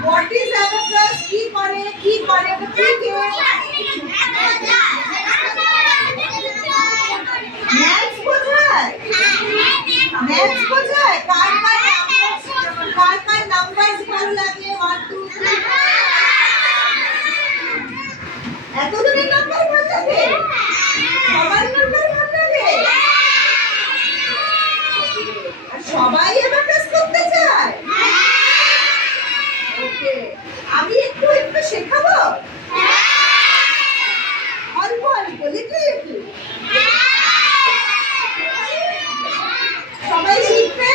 What is abacus? কি করে কি করে কি কে ম্যাথস বোঝায় ম্যাথস বোঝায় কার কার নাম্বার ভালো লাগে 1 2 3 এত দূরের নাম্বার ভালো লাগে সবার নাম্বার ভালো লাগে আর সবাই অ্যাবাকাস করতে চায় ওকে আমি একটু শেখাবো অল্প অল্প লিটল লিটল সবাই শিখবে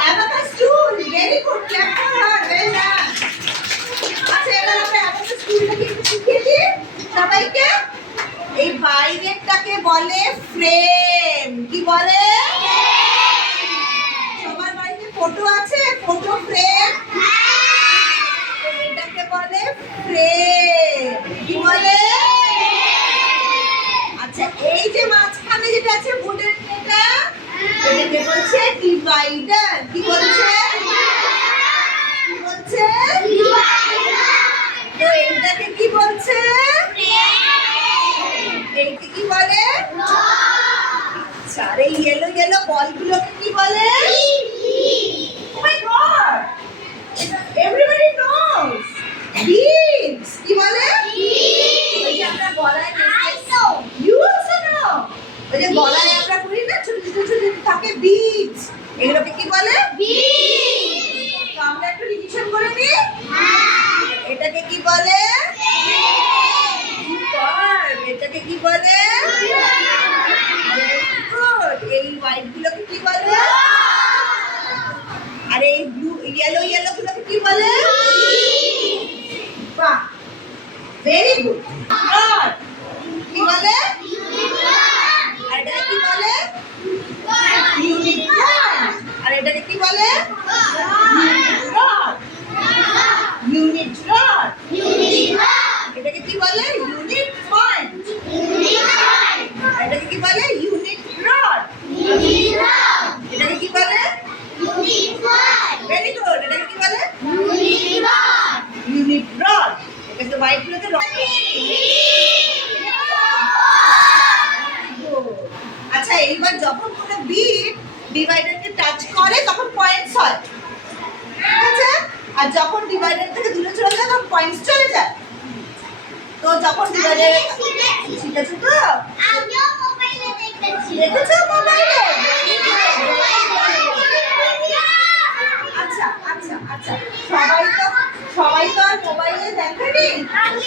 abacus tool very good clap for her well done আচ্ছা এবার আমরা অ্যাবাকাস টুলটাকে একটু শিখিয়ে দিই সবাইকে এই বাইরেরটাকে বলে ফ্রেম কি বলে সবার বাড়িতে ফটো আছে ফটো ফ্রেম এটাকে বলে ফ্রেম কি বলে আচ্ছা এই যে মাঝখানে যেটা আছে বোর্ডের এটা এটাকে বলছে ডিভাইডার কি বলছে কি বলছে তো এটাকে কি বলছে এইটা কি বলে আচ্ছা আর এই ইয়েলো ইয়েলো বলগুলোকে কি বলে Oh my god everybody knows beads কি বলে ওই যে আমরা গলায় you also know ওই যে গলায় আমরা পরি না ছোট ছোট ছোট থাকে beads এগুলোকে কি বলে beads তো আমরা একটু রিভিশন করে নিই এটাকে কি বলে এটাকে কি বলে এই হোয়াইট গুলোকে কি বলে আর এই ব্লু ইয়েলো ইয়েলো গুলোকে কি বলে বাহ ভেরি গুড রড কি বলে আর এটাকে কি বলে ইউনিট রড আর এটাকে কি বলে রড ইউনিট রড এটাকে কি বলে ইউনিট পয়েন্ট এটাকে কি বলে ইউনিট রড এটাকে কি বলে ভেরি গুড এটাকে কি বলে ইউনিট রড এটাকে হোয়াইট গুলোতে আচ্ছা এইবার যখন কোনো বিট ডিভাইডারকে টাচ করে তখন পয়েন্টস হয় ঠিক আছে আর যখন ডিভাইডার থেকে দূরে চলে যায় তখন পয়েন্টস চলে যায় তো যখন ডিভাইডার শিখেছো তো আমিও মোবাইলে দেখেছি দেখেছো মোবাইলে আচ্ছা আচ্ছা আচ্ছা সবাই তো আর মোবাইলে দেখেনি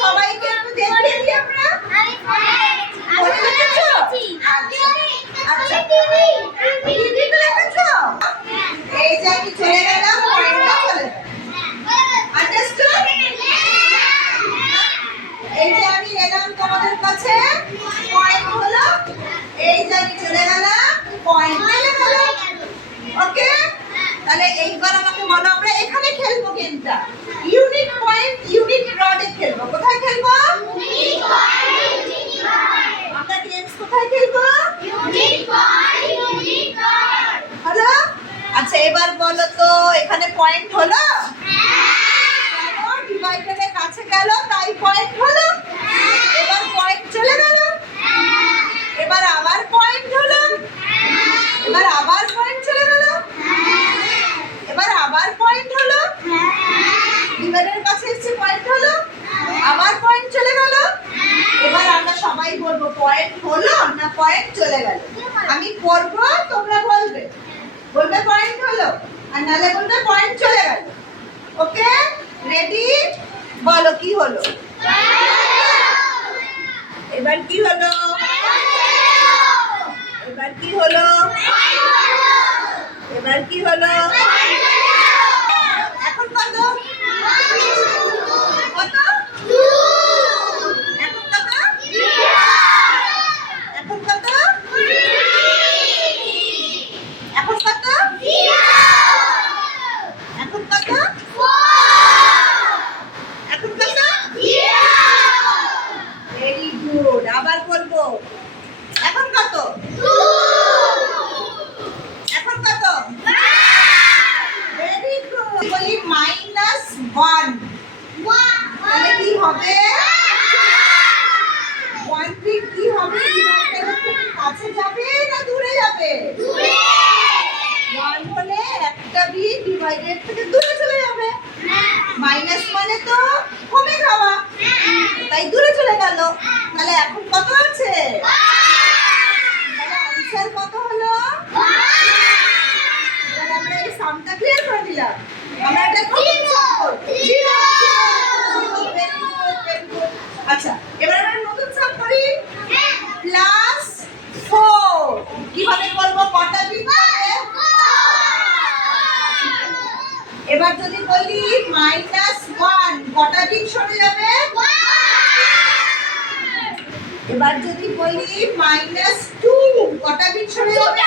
সবাইকে একটু দেখিয়ে দিই আমরা আমি ফোনে দেখেছো আচ্ছা টিভিতে দেখেছো এই যে আমি চলে গেলাম পয়েন্টটা চলে আন্ডারস্টুড এই যে আমি এলাম তোমাদের কাছে পয়েন্ট হলো এই যে আমি চলে গেলাম পয়েন্ট চলে গেল ওকে তাহলে এইবার আমাকে বলো আমরা এখানে খেলবো গেমটা ইউনিট পয়েন্ট ইউনিট রডে খেলবো কোথায় খেলবো আমরা গেমস কোথায় খেলবো ইউনিট পয়েন্ট ইউনিট রড হলো আচ্ছা এবার বলো তো এখানে পয়েন্ট হলো ডিভাইডারের কাছে গেল তাই পয়েন্ট হলো এবার পয়েন্ট চলে গেল এবার আবার পয়েন্ট হলো এবার আবার পয়েন্ট চলে গেল এবার আবার পয়েন্ট হলো ডিভাইডারের কাছে এসে পয়েন্ট হলো আবার পয়েন্ট চলে গেল এবার আমরা সবাই বলবো পয়েন্ট হলো না পয়েন্ট চলে গেল আমি করব তোমরা বলবে পয়েন্ট হলো আর নালে বলবে পয়েন্ট চলে গেল ওকে রেডি বলো কি হলো এবার কি হলো এবার কি হলো এবার কি হলো এখন কত কত এখন কত এখন কত এখন কত এখন কত এখন কত ভেরি গুড আবার বলবো এখন কত ডিভাইডেড থেকে দূরে চলে যাবে। মাইনাস মানে তো কমে যাওয়া, তাই দূরে চলে গেল। তাহলে এখন কত আছে? তাহলে আনসার কত হলো? এবার আমরা এই সামটা ক্লিয়ার করে দিলাম। আমরা এটা নতুন সাম আচ্ছা, এবার আমরা নতুন সাম করি। প্লাস 4 কিভাবে করব? কটা বিট হবে? এবার যদি বলি -1 কটা বিট সরে যাবে? এবার যদি বলি -2 কটা বিট সরে যাবে?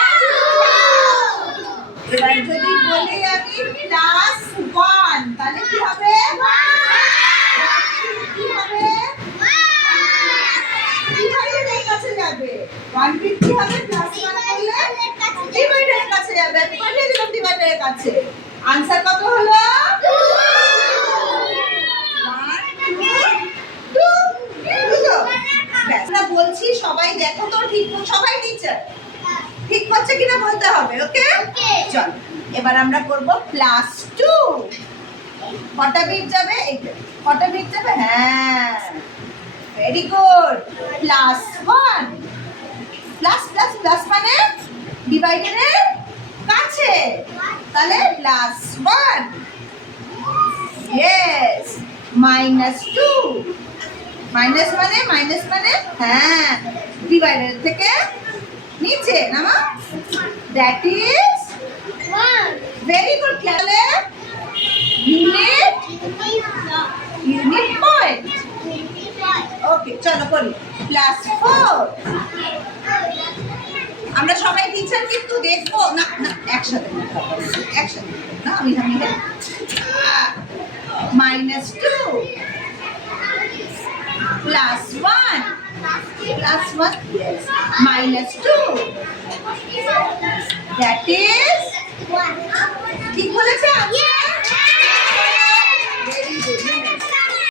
এবার যদি বলি আমি +1 তাহলে কি হবে? কি হবে? ডিভাইডারের কাছে যাবে। 1 বিট কি হবে? +1 করলে ডিভাইডারের কাছে যাবে। আমি পাঠিয়ে দিলাম ডিভাইডারের কাছে। আনসার কত হলো? 1 2 2 বলছি সবাই দেখো তো ঠিক, সবাই টিচার ঠিক করছে কিনা বলতে হবে। ওকে চল এবার আমরা করব +2 কটা বিট যাবে? এইটা কটা বিট যাবে? হ্যাঁ very good. +1 plus plus plus মানে ডিভাইডারের কাছে, তাহলে +1 ইয়েস। -2 মাইনাস মানে হ্যাঁ ডিভাইডার থেকে নিচে নামা, দ্যাট ইজ 1 ভেরি গুড। তাহলে ইউনিট পয়েন্ট। ওকে চলো করি +4 আমরা সবাই টিচার কিন্তু দেখবো না না একসাথে না আমি -2 +1 yes -2 that is